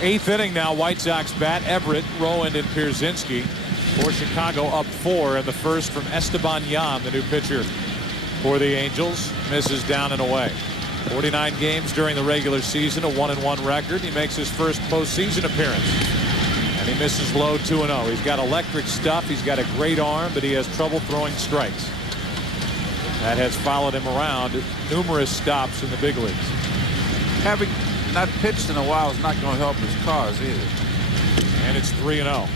Eighth inning now. White Sox bat. Everett, Rowan, and Pierzynski. For Chicago, up 4 in the first from Esteban Yan, the new pitcher for the Angels. Misses down and away. 49 games during the regular season, a 1-1 record. He makes his first postseason appearance. And he misses low 2-0. He's got electric stuff. He's got a great arm, but he has trouble throwing strikes. That has followed him around numerous stops in the big leagues. Having not pitched in a while is not going to help his cause either. And it's 3-0.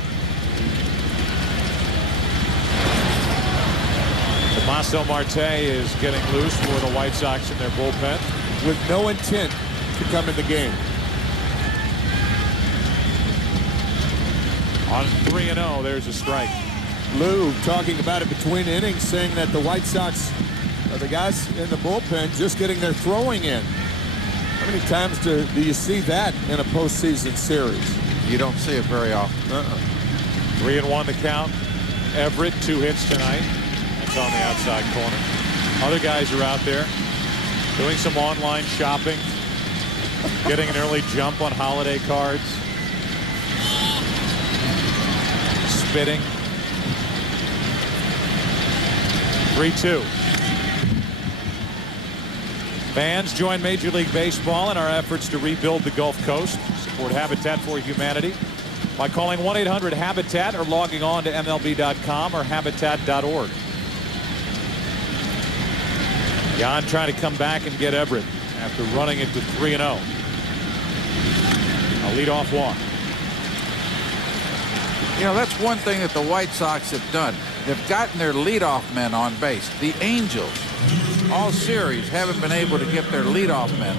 Tommaso Marte is getting loose for the White Sox in their bullpen. With no intent to come in the game. On 3-0, there's a strike. Lou talking about it between innings, saying that the White Sox are the guys in the bullpen just getting their throwing in. How many times do you see that in a postseason series? You don't see it very often. 3-1 the count. Everett, 2 hits tonight. That's on the outside corner. Other guys are out there doing some online shopping, getting an early jump on holiday cards, spitting. 3-2. Fans join Major League Baseball in our efforts to rebuild the Gulf Coast. Support Habitat for Humanity by calling 1-800-HABITAT or logging on to MLB.com or Habitat.org. Yan trying to come back and get Everett after running it to 3-0. A leadoff walk. You know, that's one thing that the White Sox have done. They've gotten their leadoff men on base. The Angels, all series, haven't been able to get their leadoff men.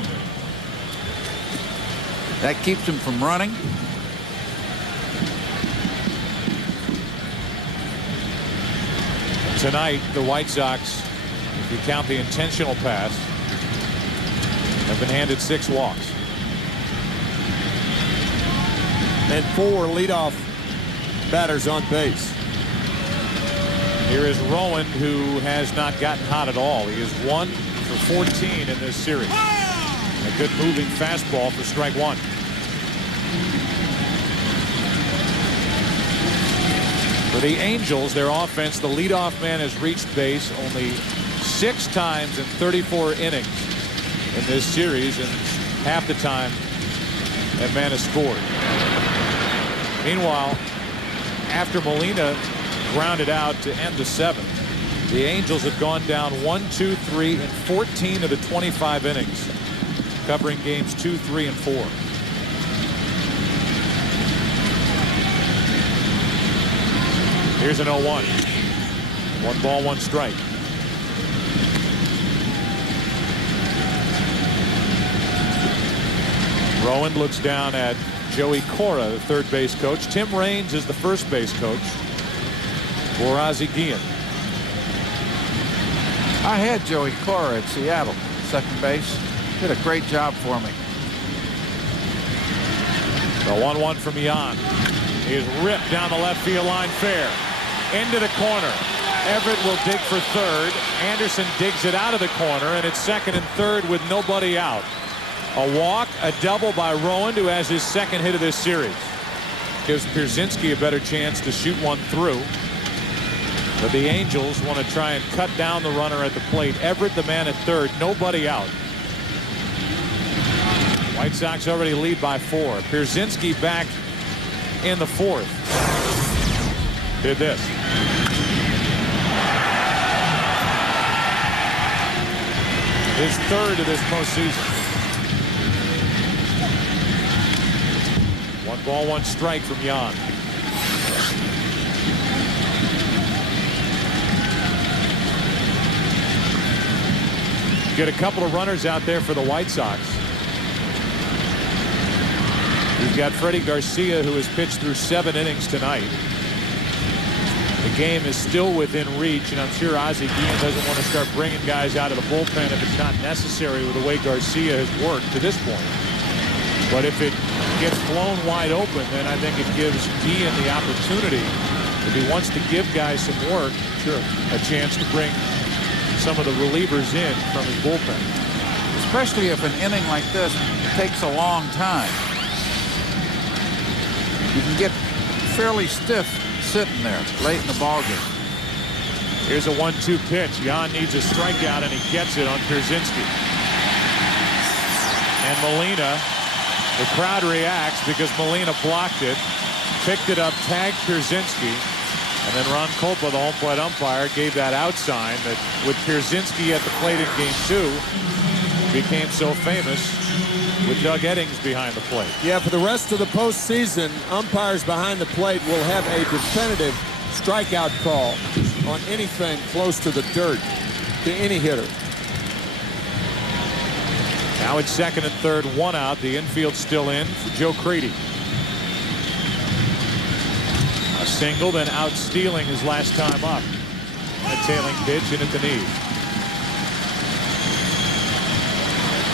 That keeps them from running. Tonight, the White Sox, if you count the intentional pass, have been handed 6 walks. And 4 leadoff batters on base. Here is Rowan, who has not gotten hot at all. He is 1 for 14 in this series. A good moving fastball for strike 1. For the Angels, their offense, the leadoff man has reached base only 6 times in 34 innings in this series, and half the time that man has scored. Meanwhile, after Molina grounded out to end the 7th, the Angels have gone down 1, 2, 3 in 14 of the 25 innings, covering games 2, 3, and 4. Here's an 0-1. 1 ball, 1 strike. Rowan looks down at Joey Cora, the third base coach. Tim Raines is the first base coach for Ozzie Guillen. I had Joey Cora at Seattle, second base. Did a great job for me. The 1-1 from Yan. He is ripped down the left field line fair. Into the corner. Everett will dig for third. Anderson digs it out of the corner, and it's second and third with nobody out. A walk, a double by Rowan, who has his second hit of this series. Gives Pierzynski a better chance to shoot one through. But the Angels want to try and cut down the runner at the plate. Everett, the man at third, nobody out. White Sox already lead by 4. Pierzynski back in the 4th. Did this. His 3rd of this postseason. 1 ball, 1 strike from Yan. Get a couple of runners out there for the White Sox. You've got Freddie Garcia, who has pitched through 7 innings tonight. The game is still within reach, and I'm sure Ozzie Guillen doesn't want to start bringing guys out of the bullpen if it's not necessary with the way Garcia has worked to this point. But if it gets blown wide open, then I think it gives Guillen the opportunity, if he wants to give guys some work, a chance to bring some of the relievers in from his bullpen. Especially if an inning like this takes a long time. You can get fairly stiff sitting there late in the ball game. Here's a 1-2 pitch. Jan needs a strikeout, and he gets it on Pierzynski. And Molina, the crowd reacts because Molina blocked it, picked it up, tagged Pierzynski, and then Ron Kolpa, the home plate umpire, gave that out sign that with Pierzynski at the plate in Game 2 became so famous with Doug Eddings behind the plate. Yeah, for the rest of the postseason, umpires behind the plate will have a definitive strikeout call on anything close to the dirt to any hitter. Now it's second and third, 1 out. The infield still in for Joe Creedy. A single, then out stealing his last time up. A tailing pitch in at the knee.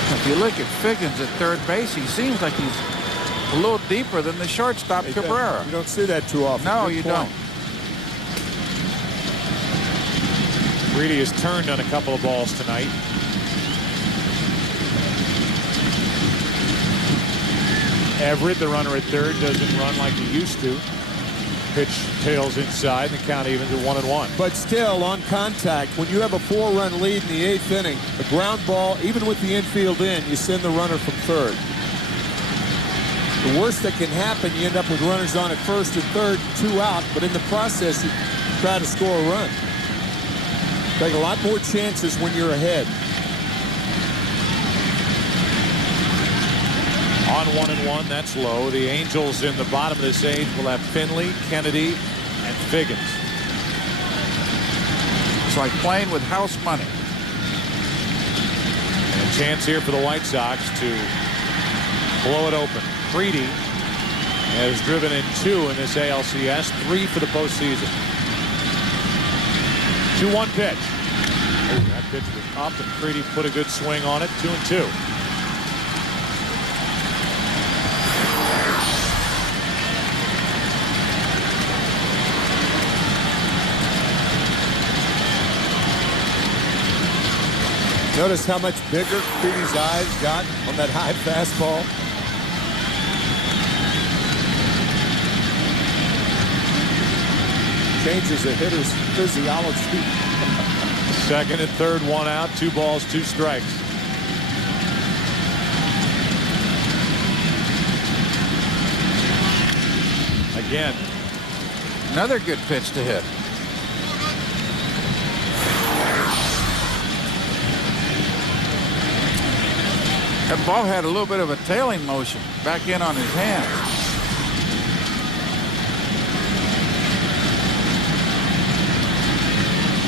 If you look at Figgins at third base, he seems like he's a little deeper than the shortstop Cabrera. You don't see that too often. No, you don't. Creedy has turned on a couple of balls tonight. Everett, the runner at third, doesn't run like he used to. Pitch tails inside, and the count evens at 1-1. But still, on contact, when you have a 4-run lead in the 8th inning, a ground ball, even with the infield in, you send the runner from third. The worst that can happen, you end up with runners on at first and third, 2 out, but in the process, you try to score a run. Take a lot more chances when you're ahead. On 1-1, that's low. The Angels in the bottom of this eighth will have Finley, Kennedy, and Figgins. It's like playing with house money. And a chance here for the White Sox to blow it open. Creedy has driven in 2 in this ALCS, 3 for the postseason. 2-1 pitch. Oh, that pitch was up, and Creedy put a good swing on it. 2-2. Notice how much bigger Creedy's eyes got on that high fastball. Changes a hitter's physiology. Second and third, 1 out, 2 balls, 2 strikes. Again. Another good pitch to hit. That ball had a little bit of a tailing motion back in on his hands.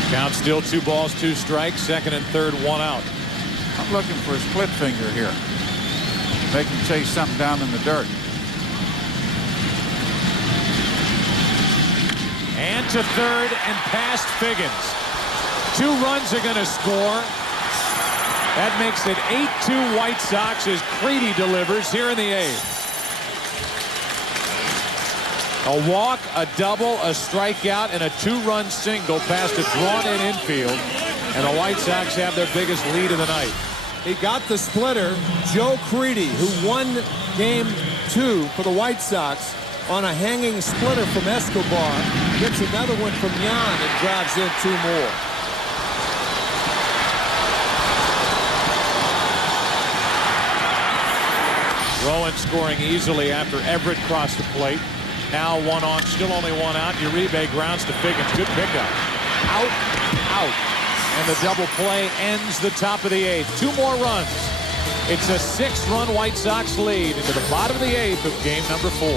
Count still 2 balls, 2 strikes. Second and third, 1 out. I'm looking for a split finger here. Make him chase something down in the dirt. And to third and past Figgins. 2 runs are going to score. That makes it 8-2 White Sox as Creedy delivers here in the 8th. A walk, a double, a strikeout, and a 2-run single past a drawn-in infield. And the White Sox have their biggest lead of the night. He got the splitter. Joe Creedy, who won Game 2 for the White Sox on a hanging splitter from Escobar, gets another one from Jan and drives in 2 more. Rowan scoring easily after Everett crossed the plate. Now 1 on, still only 1 out. Uribe grounds to Figgins. Good pickup. Out, out. And the double play ends the top of the 8th. 2 more runs. It's a 6-run White Sox lead into the bottom of the 8th of game number 4.